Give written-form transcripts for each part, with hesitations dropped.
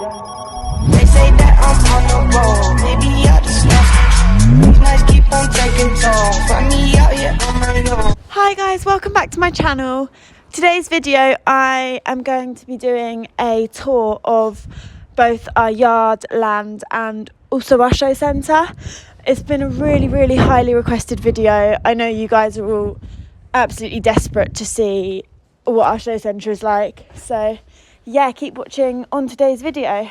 They say that I'm on the road, maybe I just lost it. These nights keep on taking toll, find me out here on my own. Hi guys, welcome back to my channel. Today's video I am going to be doing a tour of both our yard, land and also our show centre. It's been a really highly requested video. I know you guys are all absolutely desperate to see what our show centre is like, so yeah, keep watching on today's video.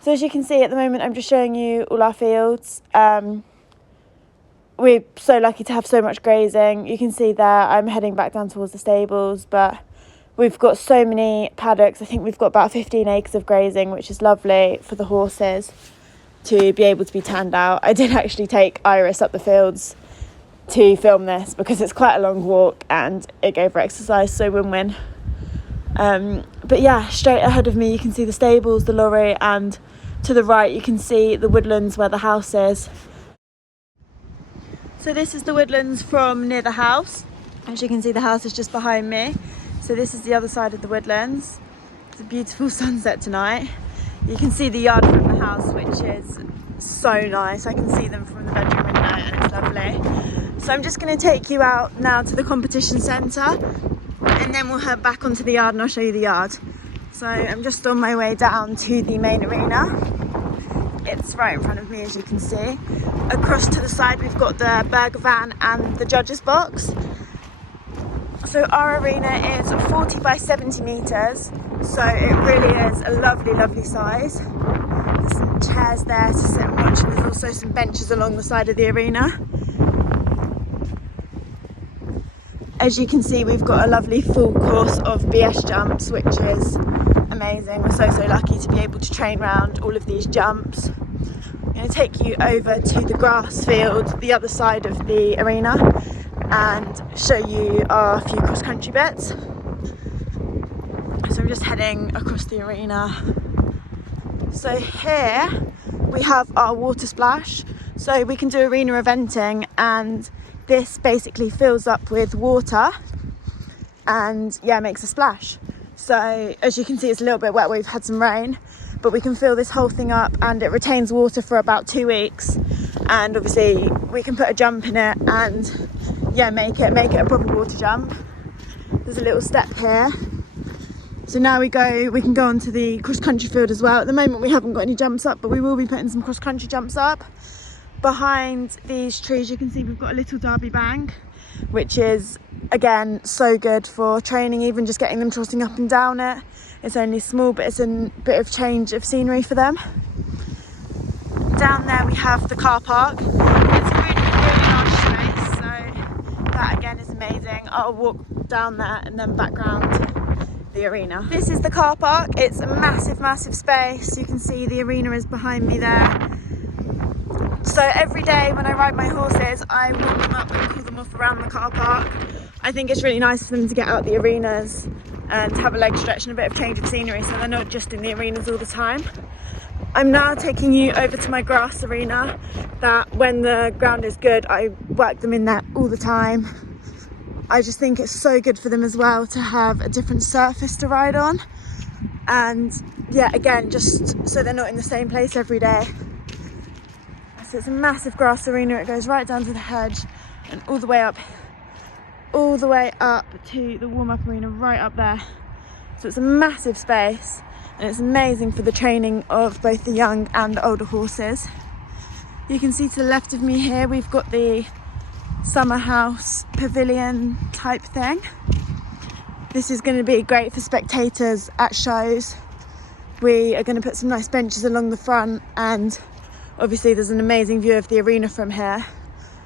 So as you can see at the moment I'm just showing you all our fields. We're so lucky to have so much grazing. You can see there I'm heading back down towards the stables, but we've got so many paddocks. I think we've got about 15 acres of grazing, which is lovely for the horses to be able to be tanned out. I did actually take Iris up the fields to film this because it's quite a long walk and it gave her exercise, so win-win. But yeah, straight ahead of me you can see the stables, the lorry, and to the right you can see the woodlands where the house is. So this is the woodlands from near the house. As you can see, the house is just behind me. So this is the other side of the woodlands. It's a beautiful sunset tonight. You can see the yard from the house, which is so nice. I can see them from the bedroom window and it's lovely. So I'm just going to take you out now to the competition centre and then we'll head back onto the yard and I'll show you the yard. So I'm just on my way down to the main arena. It's right in front of me, as you can see. Across to the side we've got the burger van and the judges box. So our arena is 40 by 70 metres, so it really is a lovely size. There's some chairs there to sit and watch, and there's also some benches along the side of the arena. As you can see, we've got a lovely full course of BS jumps, which is amazing. We're so lucky to be able to train around all of these jumps. I'm going to take you over to the grass field, the other side of the arena, and show you our few cross-country bits. So I'm just heading across the arena. So here we have our water splash. So we can do arena eventing, and this basically fills up with water and yeah, makes a splash. So as you can see, it's a little bit wet, we've had some rain, but we can fill this whole thing up and it retains water for about 2 weeks. And obviously we can put a jump in it and yeah, make it a proper water jump. There's a little step here. So now we can go onto the cross-country field as well. At the moment we haven't got any jumps up, but we will be putting some cross-country jumps up. Behind these trees you can see we've got a little derby bank, which is again so good for training, even just getting them trotting up and down it. It's only small, but it's a bit of change of scenery for them. Down there we have the car park. It's a really large space, so that again is amazing. I'll walk down there and then back round the arena. This is the car park. It's a massive space. You can see the arena is behind me there. So every day when I ride my horses, I warm them up and cool them off around the car park. I think it's really nice for them to get out the arenas and have a leg stretch and a bit of change of scenery, so they're not just in the arenas all the time. I'm now taking you over to my grass arena, that when the ground is good, I work them in there all the time. I just think it's so good for them as well to have a different surface to ride on. And yeah, again, just so they're not in the same place every day. So it's a massive grass arena. It goes right down to the hedge and all the way up to the warm-up arena right up there. So it's a massive space and it's amazing for the training of both the young and the older horses. You can see to the left of me here we've got the summer house pavilion type thing. This is going to be great for spectators at shows. We are going to put some nice benches along the front, and obviously there's an amazing view of the arena from here.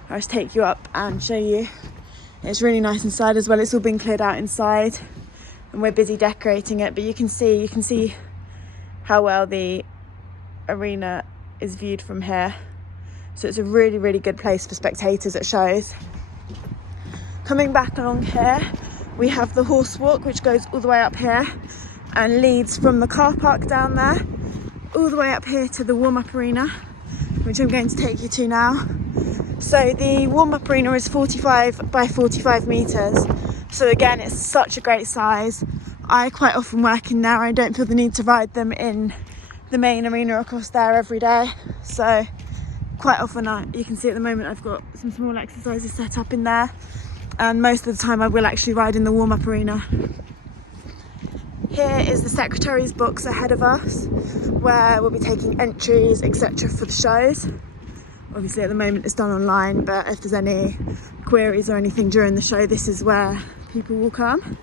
I'll just take you up and show you. It's really nice inside as well. It's all been cleared out inside and we're busy decorating it, but you can see how well the arena is viewed from here. So it's a really good place for spectators at shows. Coming back along here, we have the horse walk, which goes all the way up here and leads from the car park down there all the way up here to the warm-up arena, which I'm going to take you to now. So the warm-up arena is 45 by 45 metres. So again, it's such a great size. I quite often work in there. I don't feel the need to ride them in the main arena across there every day. So quite often, you can see at the moment I've got some small exercises set up in there, and most of the time I will actually ride in the warm-up arena. Here is the secretary's box ahead of us, where we'll be taking entries, etc. for the shows. Obviously at the moment it's done online, but if there's any queries or anything during the show, this is where people will come.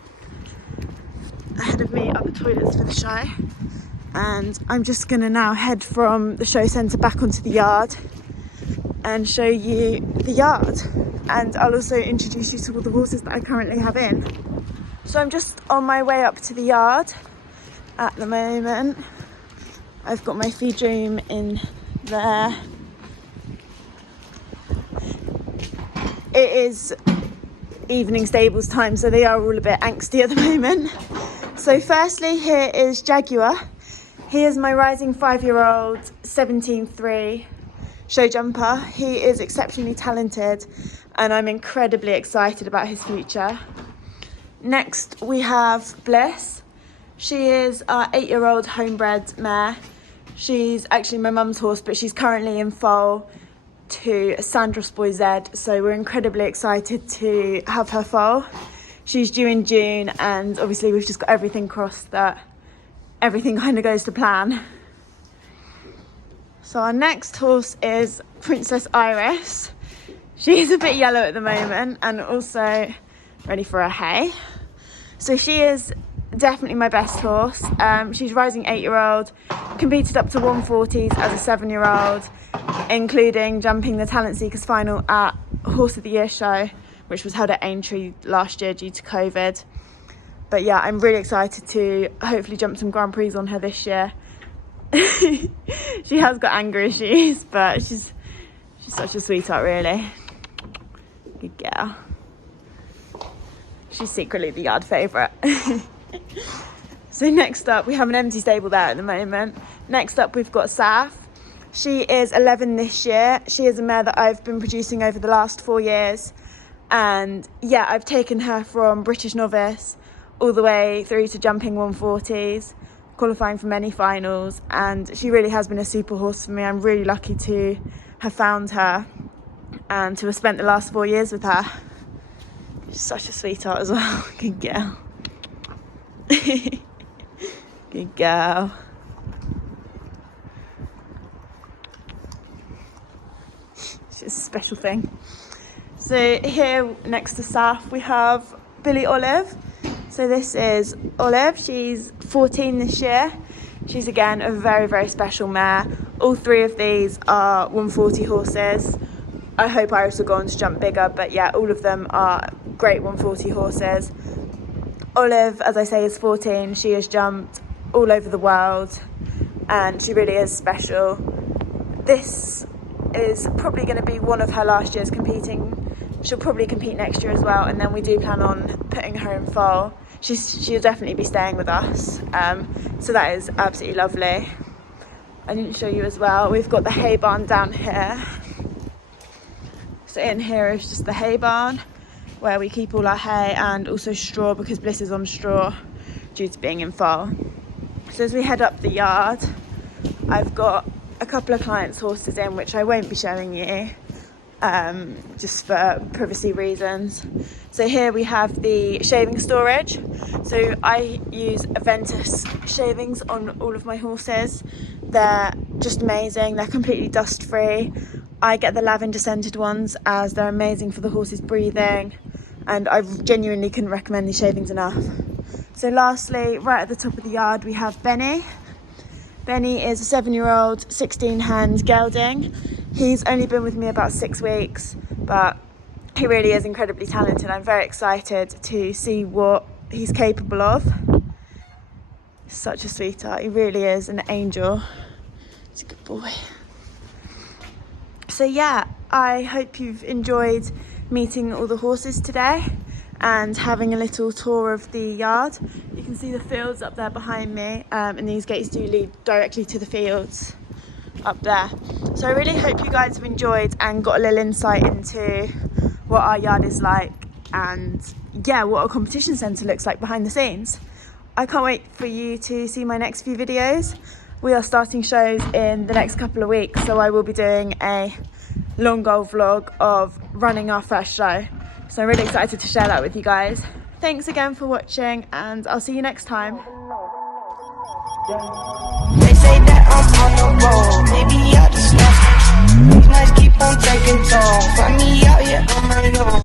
Ahead of me are the toilets for the show, and I'm just gonna now head from the show centre back onto the yard and show you the yard, and I'll also introduce you to all the horses that I currently have in. So I'm just on my way up to the yard at the moment. I've got my feed room in there. It is evening stables time, so they are all a bit angsty at the moment. So firstly, here is Jaguar. He is my rising 5-year-old 17-3 show jumper. He is exceptionally talented and I'm incredibly excited about his future. Next we have Bliss. She is our 8-year-old homebred mare. She's actually my mum's horse, but she's currently in foal to Sandros Boy Z, so we're incredibly excited to have her foal. She's due in June, and obviously we've just got everything crossed that everything kind of goes to plan. So our next horse is Princess Iris. She is a bit yellow at the moment and also ready for a hay. So she is definitely my best horse. She's rising 8-year-old, competed up to 140s as a 7-year-old, including jumping the Talent Seekers final at Horse of the Year show, which was held at Aintree last year due to COVID. But yeah, I'm really excited to hopefully jump some Grand Prix on her this year. She has got anger issues, but she's such a sweetheart, really. Good girl. She's secretly the yard favourite. So next up, we have an empty stable there at the moment. Next up, we've got Saf. She is 11 this year. She is a mare that I've been producing over the last 4 years. And yeah, I've taken her from British novice all the way through to jumping 140s, qualifying for many finals. And she really has been a super horse for me. I'm really lucky to have found her and to have spent the last 4 years with her. She's such a sweetheart as well. Good girl. Good girl. She's a special thing. So here next to Saf we have Billy Olive. So this is Olive. She's 14 this year. She's again a very, very special mare. All 3 of these are 140 horses. I hope Iris will go on to jump bigger, but yeah, all of them are great 140 horses. Olive, as I say, is 14. She has jumped all over the world and she really is special. This is probably going to be one of her last years competing. She'll probably compete next year as well, and then we do plan on putting her in foal. She'll definitely be staying with us, so that is absolutely lovely. I didn't show you as well, we've got the hay barn down here. So in here is just the hay barn where we keep all our hay and also straw, because Bliss is on straw due to being in foal. So as we head up the yard, I've got a couple of clients' horses in, which I won't be showing you just for privacy reasons. So here we have the shaving storage. So I use Aventus shavings on all of my horses. They're just amazing. They're completely dust free. I get the lavender scented ones as they're amazing for the horse's breathing, and I genuinely couldn't recommend these shavings enough. So lastly, right at the top of the yard, we have Benny. Benny is a 7-year-old 16-hand gelding. He's only been with me about 6 weeks, but he really is incredibly talented. I'm very excited to see what he's capable of. Such a sweetheart. He really is an angel. He's a good boy. So yeah, I hope you've enjoyed meeting all the horses today and having a little tour of the yard. You can see the fields up there behind me, and these gates do lead directly to the fields up there. So I really hope you guys have enjoyed and got a little insight into what our yard is like, and yeah, what a competition centre looks like behind the scenes. I can't wait for you to see my next few videos. we are starting shows in the next couple of weeks, so I will be doing a long goal vlog of running our first show. So I'm really excited to share that with you guys. Thanks again for watching, and I'll see you next time. They say that I'm